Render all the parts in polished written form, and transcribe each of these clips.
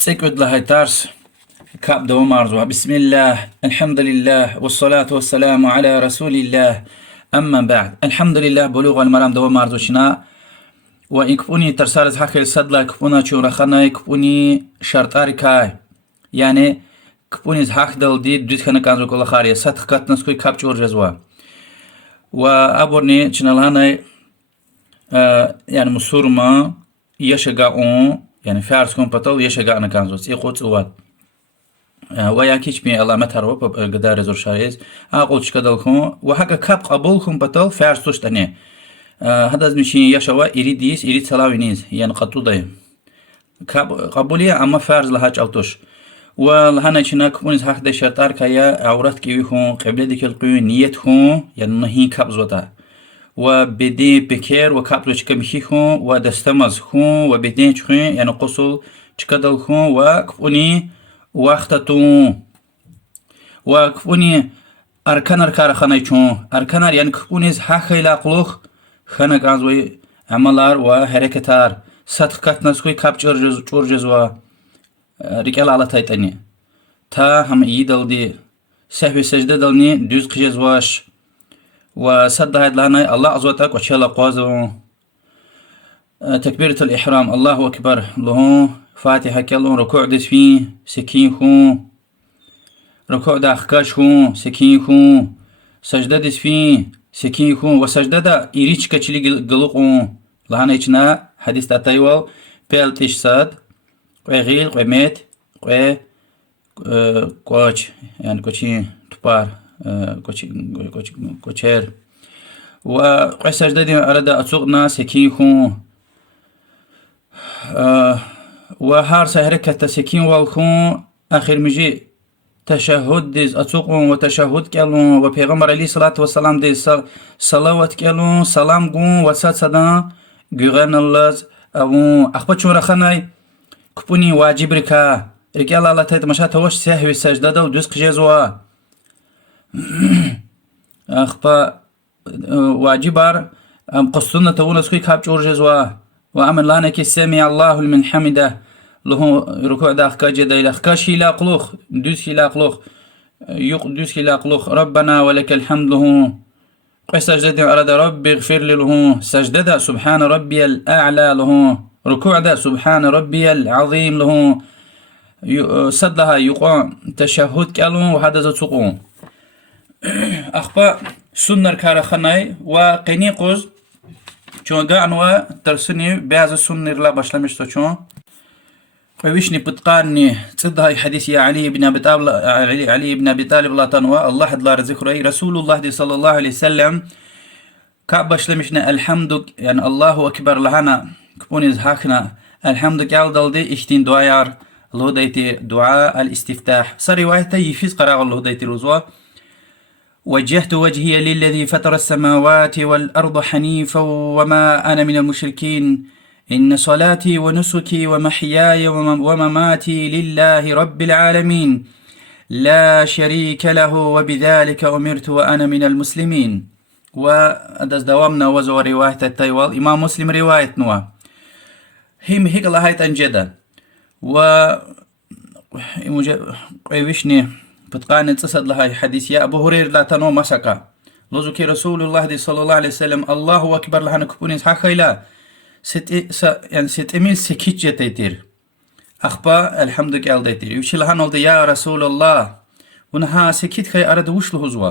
سيكود لها تارس كاب دو مارزو بسم الله الحمد لله والصلاة والسلام على رسول الله. أما بعد، الحمد لله بلوغ المرام دو مارزو شنا وإن كفوني ترسالة حقي الصدلة كفونا شو رخنا كفوني شرط أركاي يعني كفوني زحاك دل دي دوت خنا كانزو كل خارية ستخ كاتنس كوي كاب جور جزوا وأبورني شنالهانا يعني مسورما يشجعون يعني فارس كون بطل يشجعنا كانزوس يقوت وات ويا كيش بي الله متهرب قدار زور شايز أقول شكدلكم وحكا كاب قبولكم بطل فارس توش تاني هذا مشي يشوا إريديس إريد سلاوينيز يعني قطو ضي كاب قبولية أما فارس لهاج أوتوش والهنا شنا كونز حق ده شرطار كيا عورات كيوهم قبل ديك القيون نيتهم يعني نهي كاب زوتا وبدين بكير وكابلوش كمشيهم ودستمزهم وبدين شخين يعني قصول شكدلهم وكفوني وقتتون وكفوني أركانر كار خنايشون أركانر يعني كفونيز حخي لاقلوخ خناك عنزوي عملار وحركتار صدقات نسكوي كاب جورجز و رجال على تايتاني تا هم يدل دي سهو سجده دلني دوز قجز واش وصد هاد لنا الله عزوتك وشاء قوازو تكبيرة الإحرام الله أكبر له فاتحة كلهم ركوع دس فيه سكين خو ركوع دا أخكاش خو سكين خو سجدة دس فيه سكين خو وسجدة دا إيريش كتشلي قلقو لهنا إيشنا حديث تاتايوال بيلتش ساد قوي غيل قوي ميت قوي كوش يعني كوشي تبار كوشير وقوي سجدة دي أرد أتسوقنا سكين خو وهار سهركة سكين والخون آخر مجي تشهد ديز أتوقون وتشهد كالون وبيغمبر عليه الصلاة والسلام ديز صلوات كالون سلام قون وسات صدان غيغان الله أو أخبتشون رخناي كبوني واجب ركا ركال الله تايت مشات هوش سهوي سجدة دو دوز قجيزوا أخبا واجبار قصدنا تونس كي كاب جورجزوا وأمن لانك سمع الله من حمده له ركوع دا أخكا جدا إلى أخكا شيلا قلوخ دوس شيلا قلوخ دوس شيلا قلوخ ربنا ولك الحمد له قوي سجدة أراد رب اغفر له سجدة سبحان ربي الأعلى له ركوع دا سبحان ربي العظيم له صدها يقوم تشهد كالون وهذا زتسقون أخبا سنر كارخناي وقيني قوز چون قعنوا ترسني بعض السنة لا باشلمشتو چون ويشني بتقاني تصدها حديث يا علي بن أبي طالب لا تنوى الله حد ذكره رسول الله صلى الله عليه وسلم كعب باشلمشنا الحمد يعني الله أكبر لهنا كبوني زهاكنا الحمد كال دلدي اشتين دعايار الله دايتي دعاء الاستفتاح صار روايته يفيز قراء الله دايتي الوزوى وجهت وجهي للذي فطر السماوات والأرض حنيفا وما أنا من المشركين إن صلاتي ونسكي ومحياي ومماتي لله رب العالمين لا شريك له وبذلك أمرت وأنا من المسلمين. وأدز دوامنا وزو رواية التايوال إمام مسلم رواية نوا هم هيك الله هاي تنجدا و ويشني بتقان تصد لها حديث يا أبو هريرة لا تنو مسكا لذلك رسول الله صلى الله عليه وسلم الله أكبر لها نكبوني حخيلا يعني ستميل سكيت جتيتير أخبا الحمد لله ديتير يوشي لها نولد يا رسول الله ونها سكيت خي أرد وش لهزوا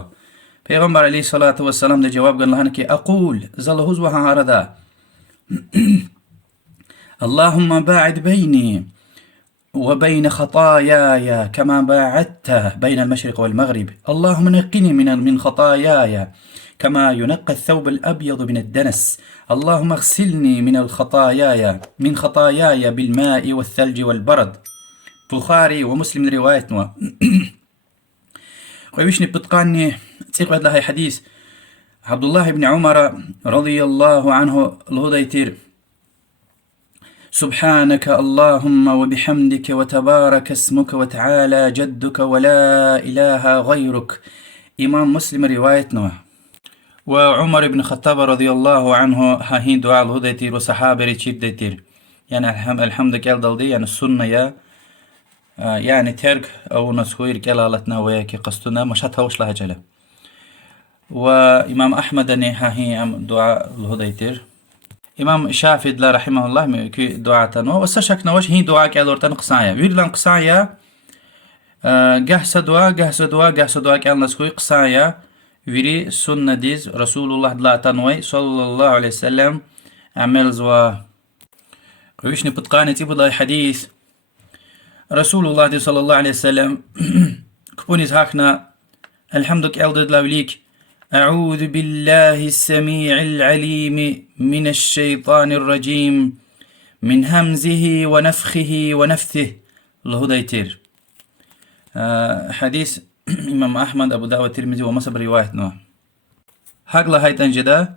پیغمبر عليه الصلاة والسلام ده جواب قال لها أقول زل هزوا ها أردا اللهم باعد بيني وبين خطاياي كما باعدت بين المشرق والمغرب اللهم نقني من خطاياي كما ينقى الثوب الأبيض من الدنس اللهم اغسلني من خطاياي بالماء والثلج والبرد. بخاري ومسلم رواية نوا ويشني بتقاني تيقعد لها حديث عبد الله بن عمر رضي الله عنه الهديتير سبحانك اللهم وبحمدك وتبارك اسمك وتعالى جدك ولا إله غيرك. إمام مسلم رواية نوح. وعمر بن الخطاب رضي الله عنه هاهين دعاء الهديتير وصحابة ريتشيب ديتير يعني الحمد كال دلدي يعني السنة يا يعني ترك أو نسخوير كلالتنا وياكي قصتنا مشات هوش لها جلا. وإمام أحمد ها هي أم دعاء الهديتر إمام شافعي لا رحمه الله كي دعاء تنو وسشك نوش هي دعاء كالورتن قصايا ويرلان قصايا جه سدوا كان نسخوي قصايا ويري سنة ديز رسول الله دلا تنوي صلى الله عليه وسلم عمل زوا ويشني بتقاني تبدا حديث رسول الله صلى الله عليه وسلم كبونيز هاكنا الحمد لله أعوذ بالله السميع العليم من الشيطان الرجيم من همزه ونفخه ونفثه الهديتير حديث إمام أحمد أبو داود الترمذي ومصب رواية نوع هقلا هاي تنجدا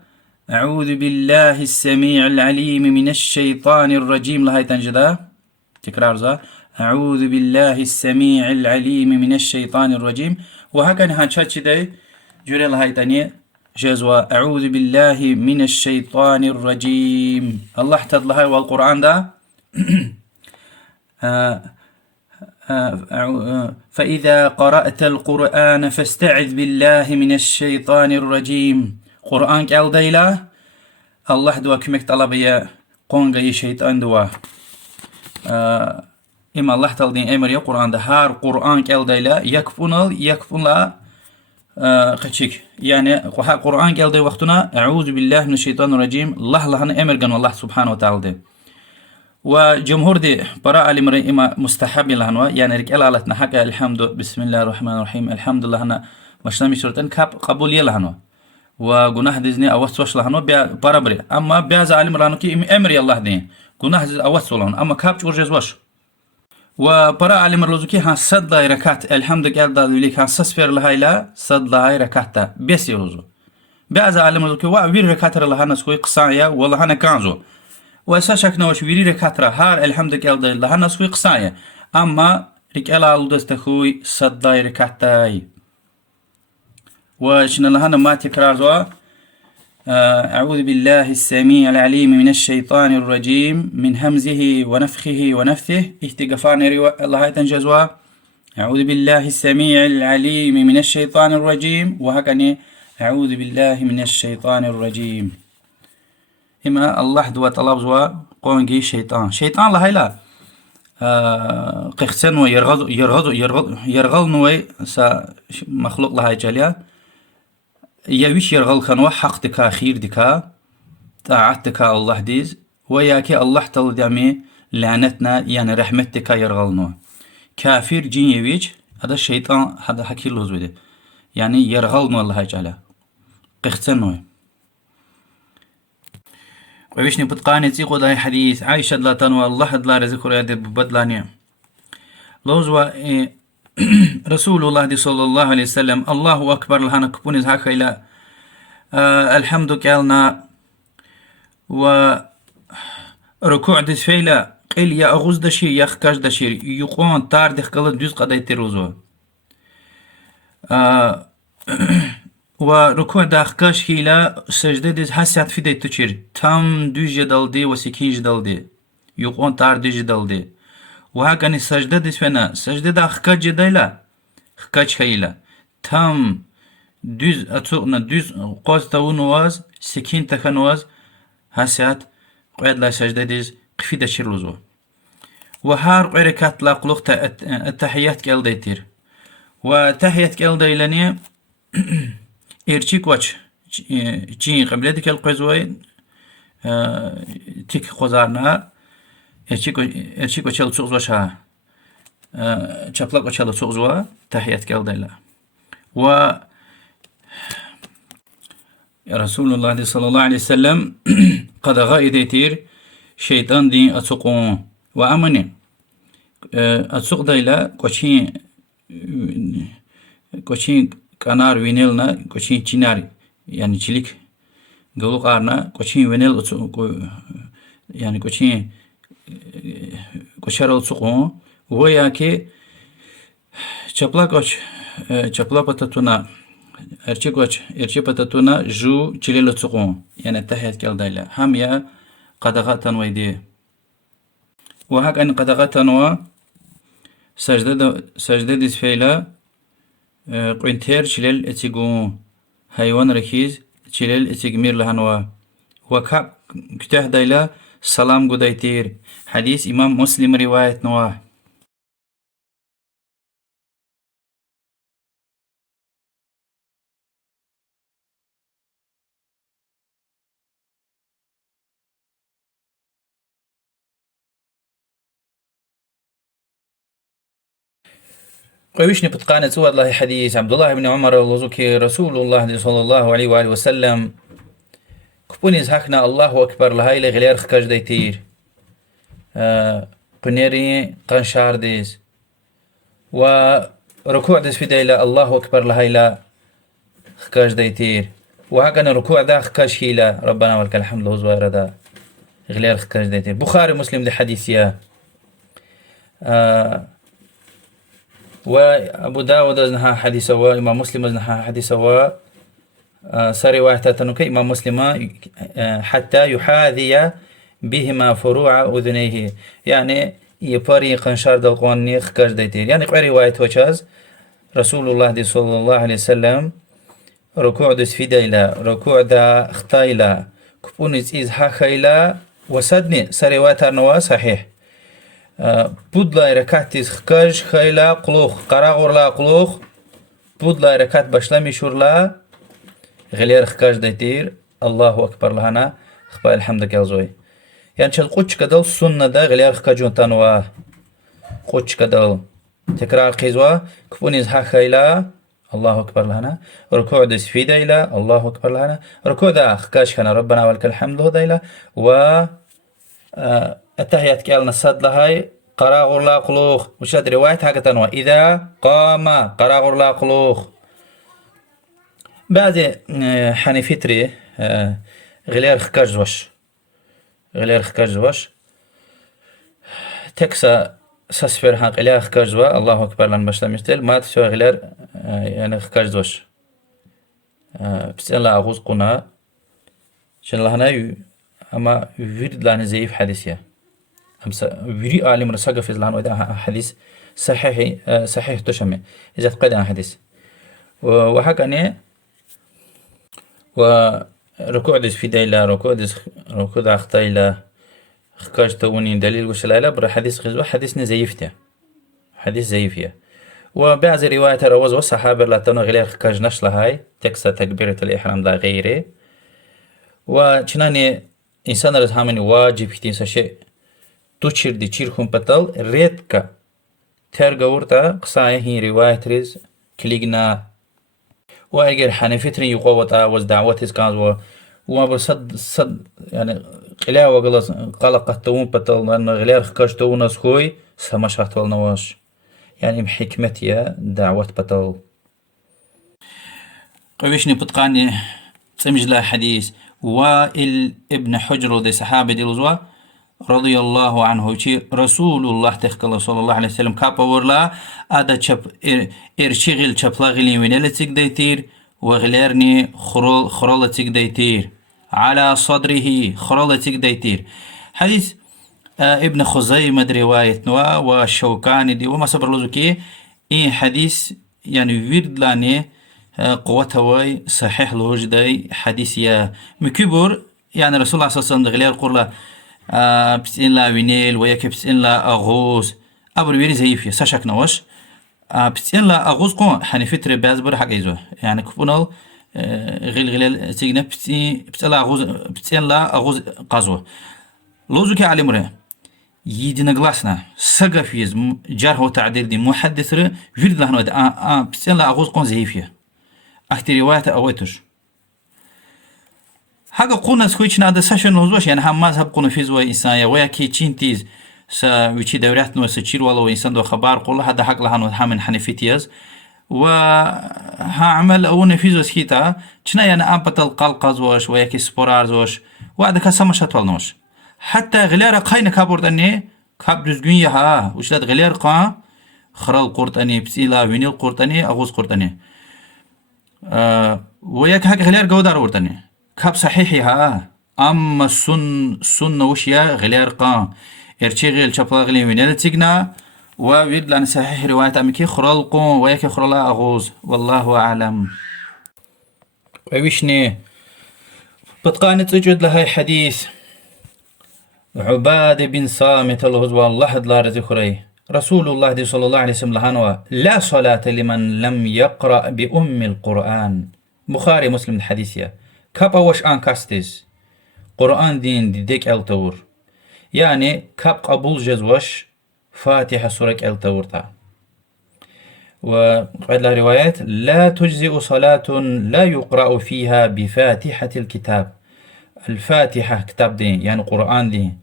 أعوذ بالله السميع العليم من الشيطان الرجيم لهاي تنجدا تكرار ذا أعوذ بالله السميع العليم من الشيطان الرجيم وهكذا هاتشاتش دي جوري لهاي تانية جزوة أعوذ بالله من الشيطان الرجيم الله احتد لهاي والقرآن ده فإذا قرأت القرآن فاستعذ بالله من الشيطان الرجيم قرآن كال ديلا الله دوا كمك طلبية قونغي شيطان دوا إما الله تلدين أمر يا قرآن ده هار قرآن كال ديلا يكفون لا قتشيك يعني قرآن كال دي وقتنا أعوذ بالله من الشيطان الرجيم الله لهنا أمر جن الله سبحانه وتعالى ده وجمهور دي براءة لمرئ إما مستحب لهنوا يعني رجال علتنا حكى الحمد بسم الله الرحمن الرحيم الحمد لله هنا مشنا شرطن كاب قبول يلهنوا وجناح ديزني أوس وش لهنوا برابري أما بعض عالم رانو كي أمر الله دين جناح ديز أوس لهن أما كاب تورجز وش وبراءة عالم رزقي ها صد ركعت الحمد لله دا ذلك ها سسفر لهايلا صد ركعت بس يرزو بعض عالم رزقي وعبير ركعت لهنا سوي قصايا والله هنا كانزو وأساسك نوش ويري ركاترا هار الحمد لله الله نسوي قصايا أما رجال دستخوي صداي ركعتاي وشنا لهنا ما تكرار زوا أعوذ بالله السميع العليم من الشيطان الرجيم من همزه ونفخه ونفثه اهتقفان الله تنجزوا أعوذ بالله السميع العليم من الشيطان الرجيم وهكذا أعوذ بالله من الشيطان الرجيم إما الله دوا طلب زوا قونجي شيطان لهيلا قيختن يرغل نوي سا مخلوق لهاي جاليا يويش يرغل خنوا حق دكا خير دكا طاعت دكا الله ديز وياكي الله تل دعمي لعنتنا يعني رحمتك يرغل نو كافر جين يويش هذا الشيطان هذا حكي له زوده يعني يرغل نو الله جالا قيختن نوي ويشني بتقاني تيقو داي حديث عايشة لا تنوى الله دلا رزق ريادة ببدلانيا لوزوا رسول الله صلى الله عليه وسلم الله أكبر لهنا كبونيز هكا إلى الحمد كالنا وركوع دس فيلا قيل يا أغوز دشير يا خكاش دشير يقوان تار دخ قلت جوز قداي تروزوا وركوع داخكاش هيلا سجدة ديز حسيات في دي تشير تام دوج دالدي وسكينج دالدي يقون تار دوج دالدي وهكذا سجدة ديز فينا سجدة داخكاش جدايلا خكاش هيلا تام دوز أتوقنا دوز قوز تاونواز سكين تخنواز حسيات قويد لا سجدة ديز قفي دشير لزو وهار قركات لا قلوق التحيات كالديتير وتحيات كالديلانية إرشيك واتش جين قبلتك القزوي تيك قزارنا إرشيك واتش السوق وشها شابلق واتش السوق زوا تحيات كالديلا و رسول الله صلى الله عليه وسلم قد غايدتير شيطان دين أتسقون وأمني أتسق ديلا كوشين كانار وينيلنا كوشين تشيناري يعني تشيليك قلوق آرنا كوشين وينيل يعني كوشين كوشارو تسقون وهو ياكي چپلا پتاتونا ارچي پتاتونا جو تشيليلو تسقون يعني التحيات كال دايلا هم يا قدغة تنوي دي وهك أن قدغة تنوى سجدة ديس فيلا قوينتير شلال اتيقو حيوان ركيز شلال اتيقمير لهنوا وكاب كتاه دايلا سلام قدايتير حديث إمام مسلم رواية نواه. قويشني بتقانة سوى الله حديث عبد الله بن عمر وزكي رسول الله صلى الله عليه وآله وسلم كبوني زحكنا الله أكبر لهاي لغلير خكاج ديتير قنيري قنشار ديز وركوع ديز في ديلا الله أكبر لهاي لا خكاج ديتير وهكذا ركوع دا خكاج هيلا ربنا ولك الحمد له زوار دا غلير خكاج ديتير بخاري مسلم دي حديثيا وأبو داود أزنها حديثا وإمام مسلم أزنها حديثا ساري واحدة تنكي إمام مسلم حتى يحاذي بهما فروع أذنيه يعني يباري قنشار دلقواني خكاج ديتير يعني قوي رواية وشاز رسول الله دي صلى الله عليه وسلم ركوع دس في ديلا ركوع دا اختايلا كبونيز إزها خيلا وصدني ساري واحدة نوا صحيح بودلا ركعتيز خكاج خيلا قلوخ قراغور لا قلوخ بودلا ركعت باشلامي شورلا غلير خكاج ديتير الله أكبر لهنا خبا الحمد يا زوي يعني شل قوتش كدل سنة دا غلير خكاجون تانوا قوتش كدل تكرار قيزوا كبونيز ها خيلا الله أكبر لهنا ركوع دس في ديلا الله أكبر لهنا ركوع دا خكاج كان ربنا ولك الحمد له ديلا و التحيات كالنا الصد لهاي قراغور لا قلوخ مشاد رواية حاجة تنوى إذا قام قراغور لا قلوخ بعد حنيفتري غلير خكاج زوش غلير خكاج زوش تكسا سسفر هاق غلير خكاج زوا الله أكبر لن بشلا مشتل ما تسوى غلير يعني خكاج زوش بس الله أغوز قنا شان الله هنا أما يريد لنا زيف حديثيا أمسا يريد عالم رساقة في زلان وإذا حديث صحيح تشمي إذا تقيد عن حديث وحكا وركوع ديس في ديلا ركوع أخطايلا خكاج توني دليل وشلالا برا حديث غزوة حديثنا زيفتيا حديث زيفيا وبعض رواية روز والصحابة لا تنو غير خكاج نشلا هاي تكسى تكبيرة الإحرام لا غيره وچناني إنسان رزهامن واجب كتين شيء تشير دي چير خون بطل ريتكا ترغورتا قصايا هي رواية رز كليغنا وأجر حنفتري يقوتا وز دعوتيز كانز وما صد يعني قلا وقلص قلقة تون بطل لأن غلير خكاش تون سخوي سمشات والنواش يعني بحكمتي دعوة بطل قويشني بتقاني تمجلا حديث وائل ابن حجر دي صحابة دي لزوا رضي الله عنه رسول الله تخكله صلى الله عليه وسلم كابا ورلا ادا چپ ارشغل چپلاغلي وينلتك ديتير وغليرني خرولتك ديتير على صدره خرولتك ديتير حديث ابن خزيمة رواية نوا والشوكاني دي وما صبر لزوكي حديث يعني ويرد لاني قوته صحيح لوجدي حديث يا مكبر يعني رسول الله صلى الله عليه وسلم غلير قرلا بسين لا وينيل وياك بسين لا أغوز أبر ويري زيفيا ساشك نوش بسين لا أغوز قون حنفتر بازبر حق إيزو يعني كفونال غيل تيجنا بسين لا أغوز بسين لا أغوز قازو لوزو كي علي مره يدينا غلاسنا سقفيز جرح وتعديل دي محدث ر ويرد لهنا بسين لا أغوز قون زيفيا أختي رواية أويتش حاجة قلنا سكويتشنا هذا ساشن نوزوش يعني هم مذهب قلنا في زوا إنسان ويا كي تشينتيز وشي دورات نو سشير والله إنسان دو خبر قل هذا حق لهانو هم حنفيتيز وهعمل أو نفيزو سكيتا شنا يعني أبطل قلق زوش ويا كي سبورار زوش وهذا كسمشت والنوش حتى غلير قاين كابورد أني كاب دزجين ها وشلت غلير قا خرال قرطاني بسيلا وينيل قرطاني أغوز قرطاني وياك حق غلير جودار ورتني كاب صحيحي ها أما سن وشيا غلير قا ارتشغل شبلاغلي وينيل تيجنا وويد لان صحيح رواية أمكي خرلقو ويكي خرلا أغوز والله أعلم. ويشني بتقاني تجد لهاي حديث عبادة بن صامت الغزوة الله دلار ذكري رسول الله صلى الله عليه وسلم لهانوا لا صلاة لمن لم يقرأ بأم القرآن. بخاري مسلم الحديث يا كاب أوش آن كاستيز قرآن دين ديك التور يعني كاب قبول جزوش فاتحة سورة التور تا. وقال روايات لا تجزئ صلاة لا يقرأ فيها بفاتحة الكتاب. الفاتحة كتاب دين يعني قرآن دين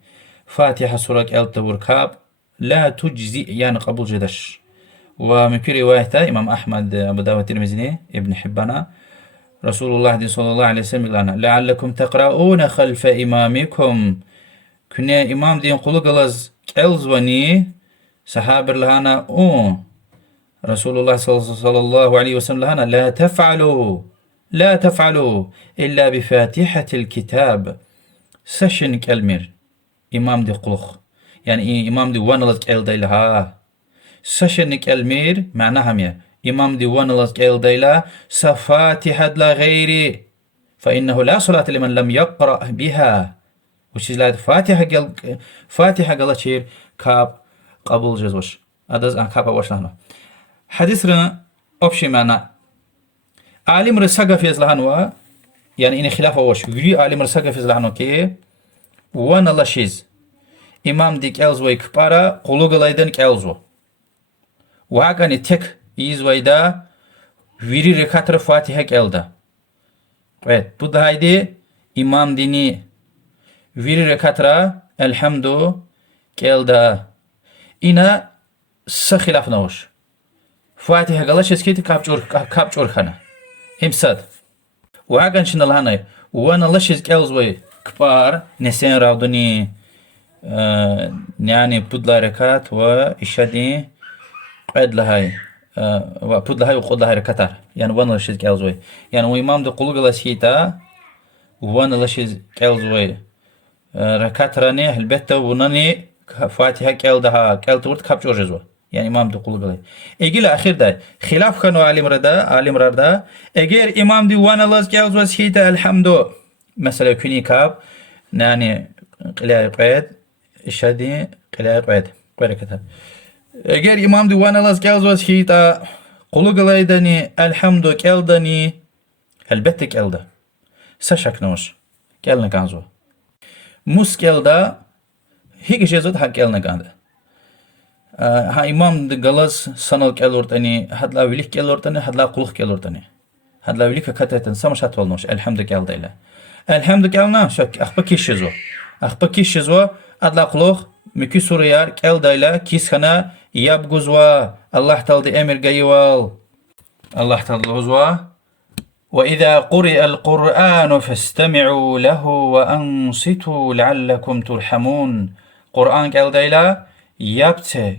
فاتحة سورة التور كاب لا تجزئ يعني قبول جدش. ومن كل رواية إمام أحمد أبو داود الترمذي ابن حبان رسول الله صلى الله عليه وسلم لنا لعلكم تقرؤون خلف إمامكم كنا إمام دين قلق لز كالزوني صحابر لهنا رسول الله صلى الله عليه وسلم لهنا لا تفعلوا إلا بفاتحة الكتاب سشن كالمير إمام دي قلق يعني إمام دي وانلت كال ديلها سشن كالمير معناها ميا إمام دي وانلت كال ديلا سفاتحة لا غيري فإنه لا صلاة لمن لم يقرأ بها وش لا فاتحة قال شير كاب قبول جزوش أدز أن كاب وش لهنا حديثنا أبشي معنا عالم رساقة في زلهانوا يعني إن خلاف وش يري عالم رساقة في زلهانوا كي وانا الله شيز إمام ديك ألزوي كبارا قلوغ لايدن كألزو وعاقاني تك إيزويدا ويري ركاتر فاتحة كألدا بود هايدي إمام ديني ويري ركاترا الحمدو كألدا إنا سخلاف نوش فاتحة قلاش اسكيتي كابجور خانا همساد وعاقان شنال هاناي وانا الله شيز كألزوي كبار نسين راودني يعني بود ركات وإشادي قد لهاي وبود لهاي وقود لهاي ركاتار يعني وانا لشيز كالزوي يعني وإمام دو قلوغ لسيتا وانا لشيز كالزوي ركاتراني البتة وناني فاتحة كال دها كال تورت كابجور جزوه يعني إمام دو قلوغ لهاي إيجي لأخير دا خلاف خانو عالم ردا إيجير إمام دي وانا لز كالزوي سيتا الحمدو مثلا كوني كاب يعني قلاي قيد إشادي قلاي قيد كتاب اگر امام دي وانا لاز كالزوز هيتا قلو قلايداني الحمدو كالداني البت كالدا سشك نوش كالنا كانزو موس كالدا هيك جزود حق كالنا كاندا ها امام دي غلاز سنال كالورتاني هدلا ويليك كالورتاني هدلا قلوخ كالورتاني هدلا ويليك كاتتن سمشات والنوش الحمدو كالدا إلا الحمدو كالنا شك أخبا كيش جزو أدلا قلوخ مكي سوريار كالدا إلا كيس خنا يبغزوا الله تعالى أمر جيوال الله تعالى غزوا وإذا قرئ القرآن فاستمعوا له وأنصتوا لعلكم ترحمون قرآن قال دايلا يبته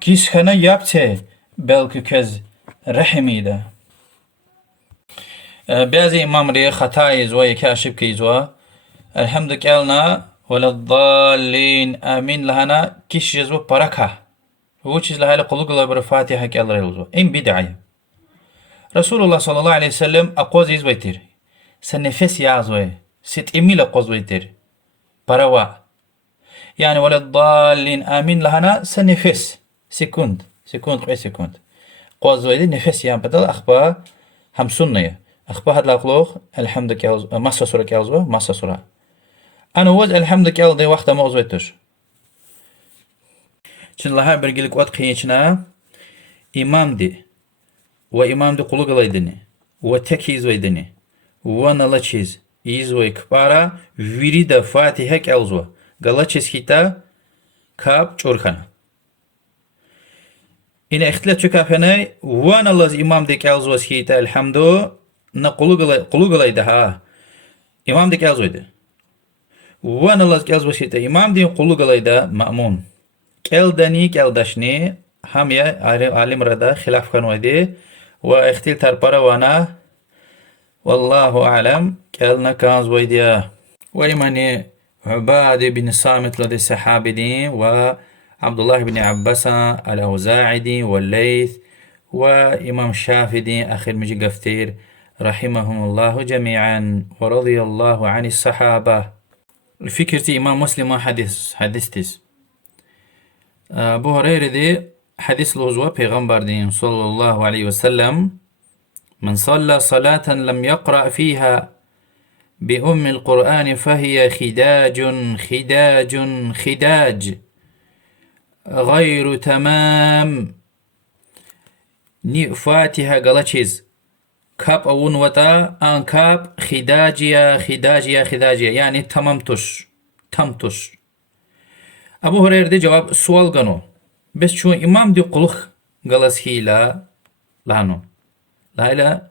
كيس خنا يبته بلك كز رحمي ده بعضي إمام ري خطاي زوا كاشف كيزوا الحمد لله ولا الضالين آمين لهنا كيش جزو بركة وچيز لها لقلوق الله برفاتحة كالله يلزو إن بدعية رسول الله صلى الله عليه وسلم أقوز يزويتر سنفس يازوي ست إميل أقوز ويتر بروا يعني ولا الضالين آمين لهنا سنفس سكوند قوز ويتر نفس يعني بدل أخبار هم سنة أخبار هاد الأخلوق الحمد لله مصر سورة كالزو مصر سورة أنا وز الحمد لله دي وقت ما أزويتش شن لها برجلك وقت خيشنا إمام دي وإمام دي قلوق لايدني وتكيز ويدني وانا لچيز يزوي كبارا ويريد فاتحة كالزو قال لچيز كيتا كاب چورخانا إن اختلاف كافناي وانا لز إمام دي كالزو كيتا الحمدو نا قلوق لايدها إمام دي كالزو دي وانا الله كالزو شيتا امام دين قلو قلايدا مأمون كالداني كالداشني هم يا عالم ردا خلاف كانوا دي واختيل تربرا وانا والله اعلم كالنا كانز ويديا ويماني عباد بن صامت لدي الصحابي دين و عبد الله بن عباس الأوزاعي والليث وإمام الشافعي آخر مجي قفتير رحمهم الله جميعا ورضي الله عن الصحابة. فكرتي إمام مسلم حديثتس أبو هريرة دي حديث لوزوا پیغمبر دين صلى الله عليه وسلم: من صلى صلاة لم يقرأ فيها بأم القرآن فهي خداج خداج خداج غير تمام. ني فاتحة قلتشيز كاب أون وطا أن كاب خداجيا خداجيا خداجيا يعني تمامتش تمتش. أبو هريرة دي جواب سؤال قنو بس شو إمام دي قلخ قلس هيلا لانو لا لا.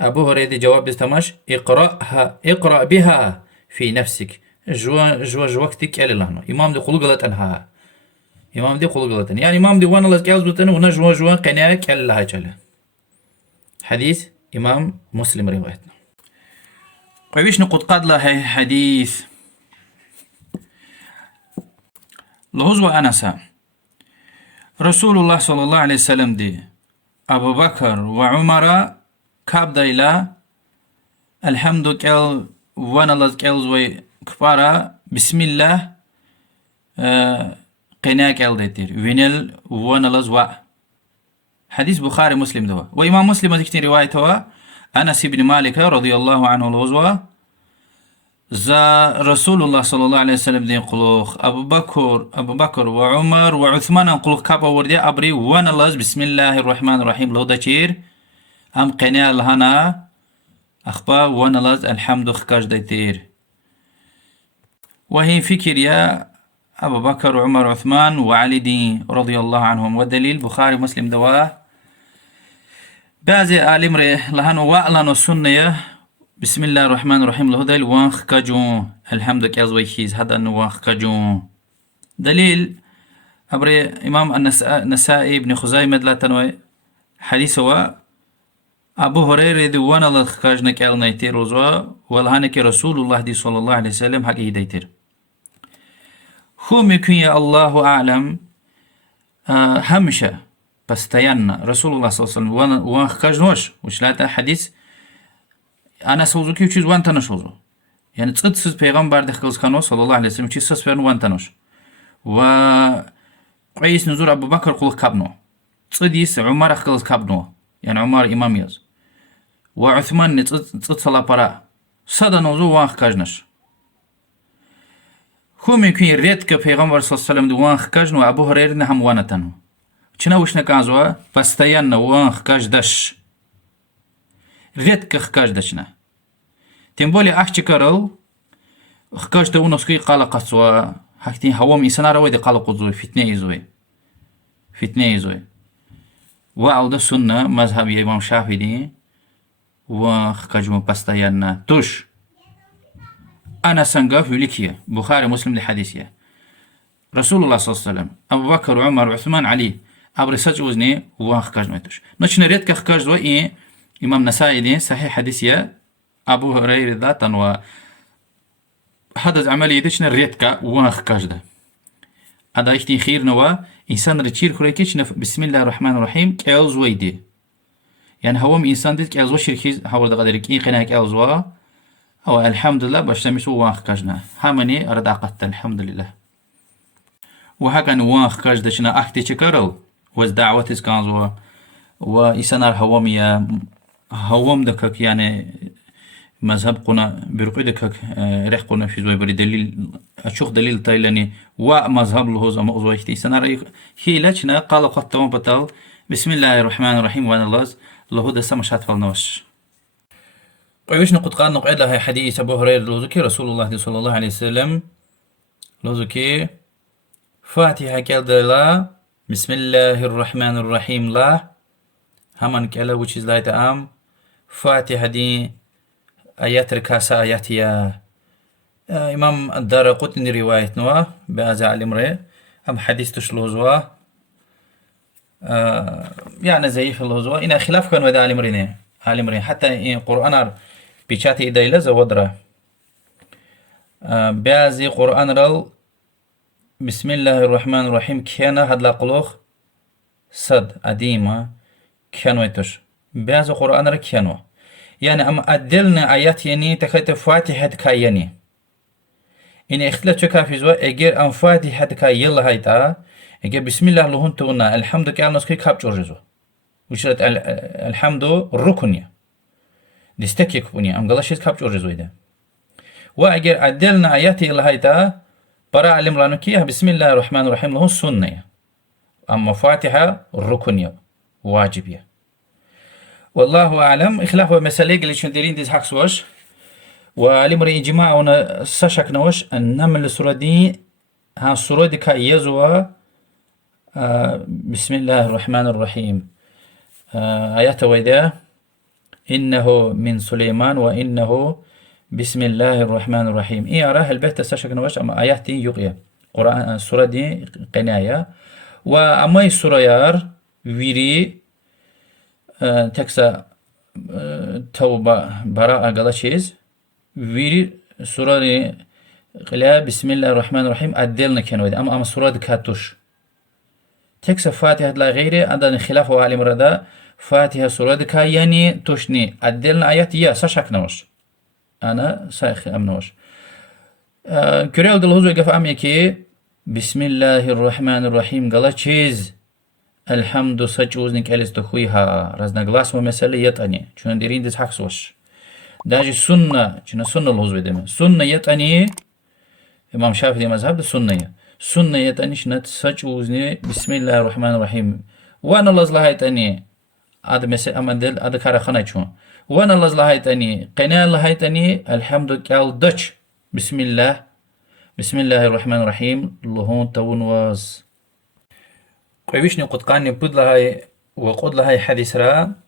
أبو هريرة دي جواب دستماش اقرأ بها في نفسك جوكتك ألي لانو. إمام دي قلو قلت أنها إمام دي قلو قلت يعني إمام دي وانا لسك أزبطن ونا جوا قناك ألي لها جل. حديث إمام مسلم روايتنا. قويش نقود قاد لها حديث لهزوة أنسا رسول الله صلى الله عليه وسلم دي أبو بكر وعمر كاب دايلا الحمد كال وانا لز كال زوي كفارة بسم الله قناك كال ديتير وينل وانا لز وا. حديث بخاري مسلم دوا وإمام مسلم ذكتين روايته أنس بن مالك رضي الله عنه الغزوة زا رسول الله صلى الله عليه وسلم دين قلوخ أبو بكر وعمر وعثمان قلوخ كابا وردي أبري وانا لز بسم الله الرحمن الرحيم لو داشير أم قناة لهنا أخبا وانا لز الحمد خكاش ديتير. وهي فكر يا أبو بكر وعمر وعثمان وعلي دين رضي الله عنهم والدليل بخاري مسلم دواه بعضي آل امري لهانو وألانو السنة بسم الله الرحمن الرحيم لهدل وانخ كجون الحمد كازوي كيز هذا انه وانخ كجون دليل أبري إمام النسائي بن خزيمة لا تنوي حديثه أبو هريرة دي وانا لخكاج نكال نيتير وزوا والهانك رسول الله دي صلى الله عليه وسلم حق هديتير هو ممكن يا الله أعلم همشة بس تيانا رسول الله صلى الله عليه وسلم وانخ كاج نوش وش لا حديث أنا سوزو كيو چیز وان تنش وزو يعني تصد سز پیغمبر دخلز كانو صلى الله عليه وسلم چیز سز فرن وان تنش و قيس نزور أبو بكر قلق كابنو تصديس عمر خلز كابنو يعني عمر إمام يز وعثمان تصد صلاة برا صدا نوزو وان خكاجنش هو ممكن ريت كبيغمبر صلى الله عليه وسلم وان خكاجنو أبو هريرة نهم وانا تنو چنا وش نكازوا بستيان وان خكاج دش ريت خكاج دشنا تم بولي أحكي كارل خكاج تونو سكي قلق سوا حكتين هوام إنسان روي دي قلق زوي فتنة زوي وعود السنة مذهب إمام شافعي وخكاج مبستيان توش أنا سنقاف يلكيا بخاري مسلم الحديثية رسول الله صلى الله عليه وسلم أبو بكر وعمر وعثمان علي أبري سج وزني وخكاج ميتوش نشنا ريت كخكاج زوي إمام نسائي دي صحيح حديثية أبو هريرة ذاتا و حدث عملية ديشنا ريتكا وخكاج ده هذا يختين خير نوا إنسان رتشير كريكيش بسم الله الرحمن الرحيم كأوز ويدي يعني هوم إنسان ديت كأوز وشركيز هاول دغدرك إيه قناة كأوز وا أو الحمد لله باشتمسو وخكاجنا همني أرد عقدت الحمد لله وهكذا وخكاج دشنا أختي تكرل وز دعوة إسكانزوا وإنسان هومية هوم دكك يعني مذهب قنا برقدك رح قنا في زوي بري دليل أشوف دليل تايلاني ومذهب له زم أزوي كتير سنة هي لاتنا قال قطعون بطل بسم الله الرحمن الرحيم وأنا الله له ده سمشات فالنوش. ويش نقد قال نقعد لها حديث أبو هريرة لوزكي رسول الله صلى الله عليه وسلم لوزكي فاتحة كالدلا بسم الله الرحمن الرحيم لا همان كلا which is like فاتحة دي آيات ركاسة آيات يا إمام الدارقطني رواية نوا بأزع الإمرأة أم حديث تشلوزوا يعني زيف اللوزوا إن خلاف كان ودا الإمرأة حتى قرآن بيشاتي إدايلة زودرة بأزي قرآن رال Bismillahirrahmanirrahim kena hadla quluq sad adima kenoytur. Bazı Kur'anları keno. Yani ama addelne ayet yeni tekayte Fatiha tkayeni. İni ihtilaf çok hafiz var. Eğer an Fatiha tkayel hayta, eğer Bismillah luhun tuna, elhamdü ki alnas ki kapç orjuzo. Uçrat elhamdü rukuni. Destek yakupuni. Am galaşız kapç orjuzoydu. Ve eğer addelne ayet yel hayta, para alim lanu ki Bismillahirrahmanirrahim luhun sunnaya. Ama Fatiha rukuniye. Vacibiye. Wallahu a'lam. İhlaf ve mesele gelişen derin diz hak suvaş. وعلم إجماع سشك نوش النمل سورة دي ها سورة دي كأيزوا بسم الله الرحمن الرحيم آيات ويدا إنه من سليمان وإنه بسم الله الرحمن الرحيم إيه أراه البيت سشك نوش أما آيات دي يقيا قرآن سورة دي قناية وأما سورة يار ويري تكسا توبة براءة قلاشيز ویری سوره قلا بسم الله الرحمن الرحیم عدلنا کنوید اما سوره کاتوش تکس فاتحه لا غیره عندنا خلاف و عالم ردا فاتحه سوره کا یعنی توشنی عدلنا آیات یا سشک نوش انا ساخ امنوش كريل دل هزو يقف أمي كي بسم الله الرحمن الرحيم قال چيز الحمد سجوزنك أليس تخويها رزنا غلاس ومسألة يتاني چون ديرين ديز حق سوش داجي سنة چون سنة الهزو يدمي سنة يتاني إمام شافعي مذهب ده سنة يتاني شنت سجوزني بسم الله الرحمن الرحيم وانا لازلها يتاني عاد مسألة أما دل عاد كارا خنا چون وانا لازلها يتاني قناة لها يتاني الحمد كال دچ بسم الله الرحمن الرحيم لهون تون واز قويشني قد قاني بود لهاي وقد لهاي حديث را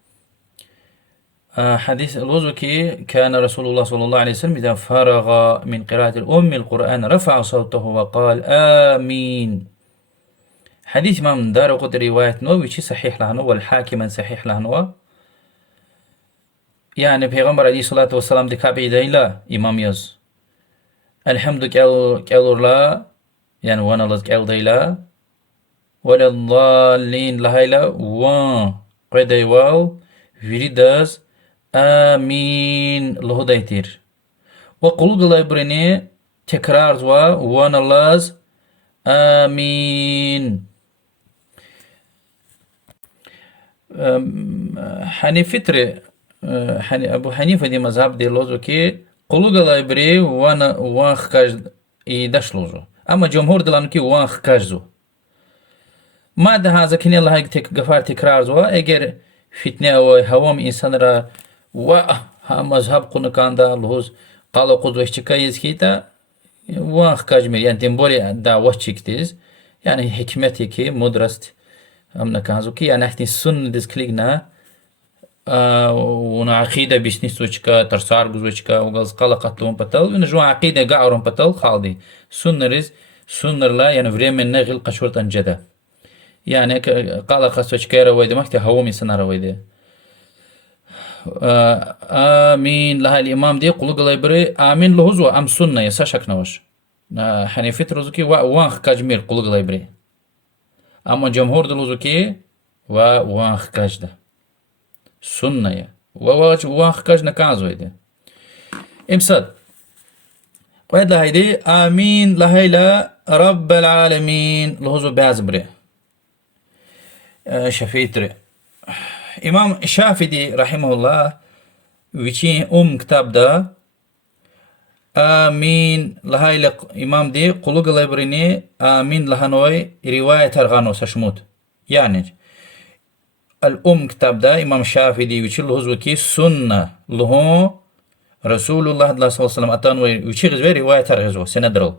حديث الوزو كي كان رسول الله صلى الله عليه وسلم إذا فرغ من قراءة القرآن رفع صوته وقال آمين حديث ما من دار قد رواية نووي صحيح لهنو والحاكم صحيح لهنو يعني پیغمبر عليه الصلاة والسلام دي كابي دايلا إمام يز الحمد كالورلا يعني وانا لز كال دايلا ولا الضالين لهايلا وان قيداي واو فيريداز آمين له دايتير وقلوق الله بريني تكرار زوا وانا لز آمين حنيفتري أبو حنيفة دي مذهب دي لوزو كي قلوق الله بري وانا وان خكاج إيداش لوزو أما جمهور دلانو كي وان خكاجزو ما ده هذا كني الله هيك غفار تكرار زوا اگر فتنه او هوام انسان را و ها مذهب قن كاندا لوز قال قد وشكايز كيتا وان خكاجمير يعني تمبوري دا وشكتيز يعني حكمتي كي مدرست امنا كانزو كي يعني احتي سن ديس كليغنا ونا عقيدة بيشني سوچكا ترسار گزوچكا وغاز قال قتلون بتل ونجو عقيدة قاعرون بتل خالدي سنرز سنرلا يعني временно نغل قشورتن جدا يعني قال قصوچكا رويد مكتي هومي سنة رويد آمين لها الإمام دي قلق الله يبري آمين لهزو أم سنة يساشك نوش حنيفت رزوكي وان خكاجمير قلق الله يبري أما جمهور دلوزوكي وان خكاج ده سنة يا وان خكاج نكازو يده امساد قيد لها يدي آمين لها رب العالمين لهزو بازبري شفيتري إمام الشافعي رحمه الله ويشي كتاب ده آمين لهاي إمام دي قلوق لبريني آمين لهانوي رواية ترغانو سشموت يعني كتاب ده إمام الشافعي ويشي لهزوكي سنة لهو رسول الله صلى الله عليه وسلم أتانوي ويشي غزوي رواية ترغزو سندرل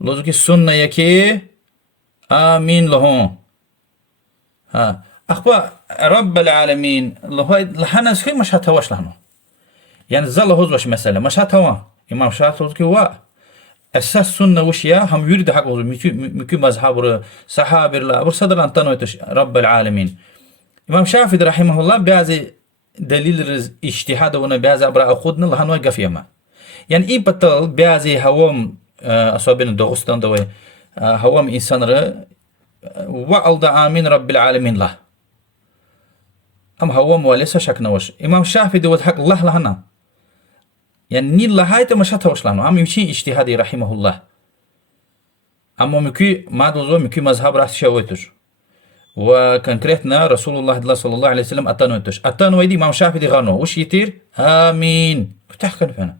لهزوكي سنة يكي آمين لهون ها أخبا رب العالمين لحنا سخي مش هتواش لهنو يعني زل هوز مسألة مش هتوا إمام شافعي كي وا أساس سنة وشيا هم يريد حق هوز مكي مذهب صحابي لا أبو صدر أنتنو رب العالمين إمام شافعي رحمه الله بعض دليل اجتهاد ونا بعض أبرا أخذنا لهنو قفيما يعني إيه بطل بعض هوام أصابين دوغستان دوي هوام إنسان وعلد آمين رب العالمين له أم هوام وليس شك نوش إمام شافعي دوت حق الله لهنا يعني نيل لهايت ما شتوش لانو أم يمشي اجتهادي رحمه الله أما مكي ما دوزو مكي مذهب راس شويتش وكونكريتنا رسول الله صلى الله عليه وسلم أتانوتش أتانو يدي إمام شافعي غانو وش يطير آمين بتحكي فينا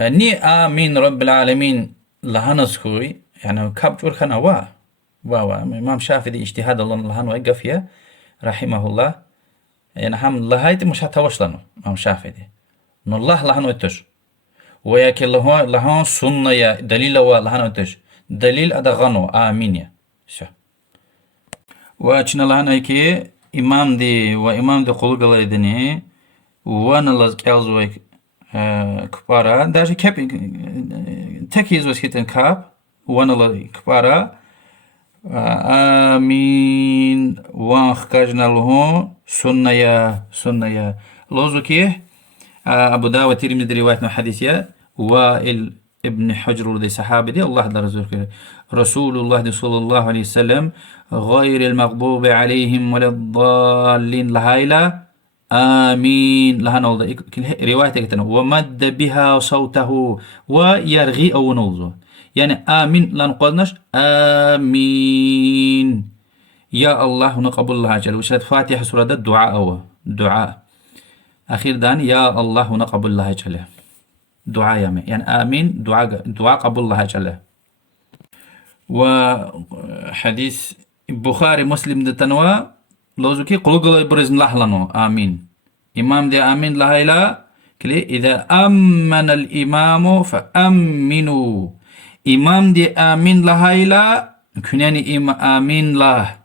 ني آمين رب العالمين لهنا سكوي يعني كابتور خنا وا إمام شافعي اجتهاد الله لهنا وقفيا رحمه الله يعني هم لهايت مش هتوش لانو إمام شافعي إن الله لهنا وتش وياك لهون سنة يا دليل لهنا وتش دليل أدا غنو آمين يا شو وأشنا لهنا كي إمام دي قلق الله يدني وانا لازك ألزوك كبارا داجي كاب تكيز وسكتن كاب وانا لا كبارا آمين وانخكاجنا له سنة يا لوزوكيه أبو داود ترمذي رواية حديثية وائل ابن حجر الذي صحابي دي الله رسول الله صلى الله عليه وسلم غير المغضوب عليهم ولا الضالين لهايلا آمين لها نوضة رواية كتنا ومد بها صوته ويرغي أو نوضة يعني آمين لا نقولناش آمين يا الله نقبل الله جل وشهد فاتحة سورة الدعاء أو دعاء أخير دان يا الله نقبل الله جل دعاء يعني آمين دعاء قبل الله جل وحديث بخاري مسلم دتنوا لوزوكي قلقل برزن لحلنو آمين إمام دي آمين لهيلا كلي إذا أمن الإمام فأمنوا إمام دي آمين لهيلا كناني آمين له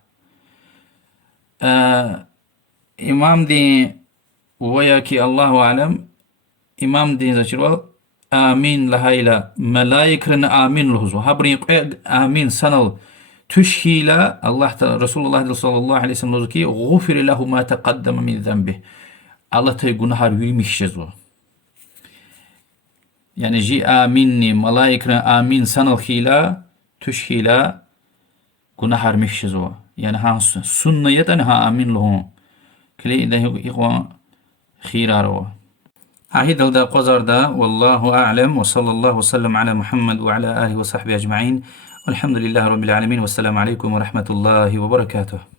إمام دي وياكي الله أعلم إمام دي زشروا آمين لهيلا ملايكرنا آمين لهزو هبرين آمين سنل تشهيلا الله رسول الله صلى الله عليه وسلم غفر له ما تقدم من ذنبه الله تيقول نهار ويمشيزو يعني جي آميني ملايكنا آمين سنة الخيلا تشهيلا قنهار مشيزو يعني ها سنة يتنها آمين لهم كلي إذا إخوان خيرارو هاي دلدا قزر دا والله أعلم وصلى الله وسلم على محمد وعلى آله وصحبه أجمعين والحمد لله رب العالمين والسلام عليكم ورحمة الله وبركاته